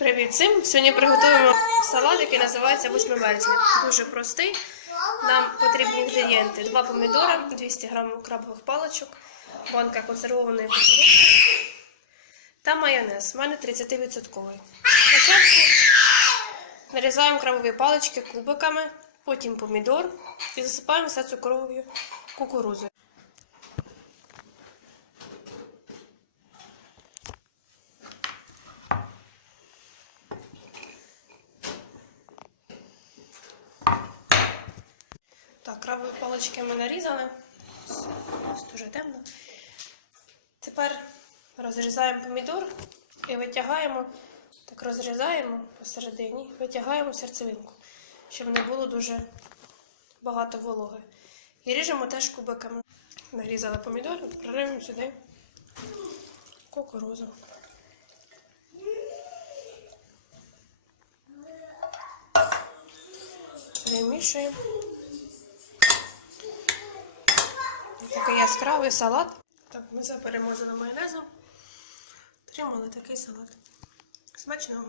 Привіт всім! Сьогодні приготуємо салат, який називається 8 березня. Дуже простий. Нам потрібні інгредієнти: 2 помідори, 200 г крабових паличок, банка консервованої кукурудзи та майонез. У мене 30%. Спочатку нарізаємо крабові палички кубиками, потім помідор і засипаємо все цукровою кукурудзою. Так, крабові палички ми нарізали. Ось дуже темно. Тепер розрізаємо помідор і витягаємо, так розрізаємо посередині, витягаємо серцевинку, щоб не було дуже багато вологи. І ріжемо теж кубиками. Нарізали помідор, прориваємо сюди кукурузу. Перемішуємо. Такий яскравий салат. Так, ми заперемозили майонезом. Отримали такий салат. Смачного.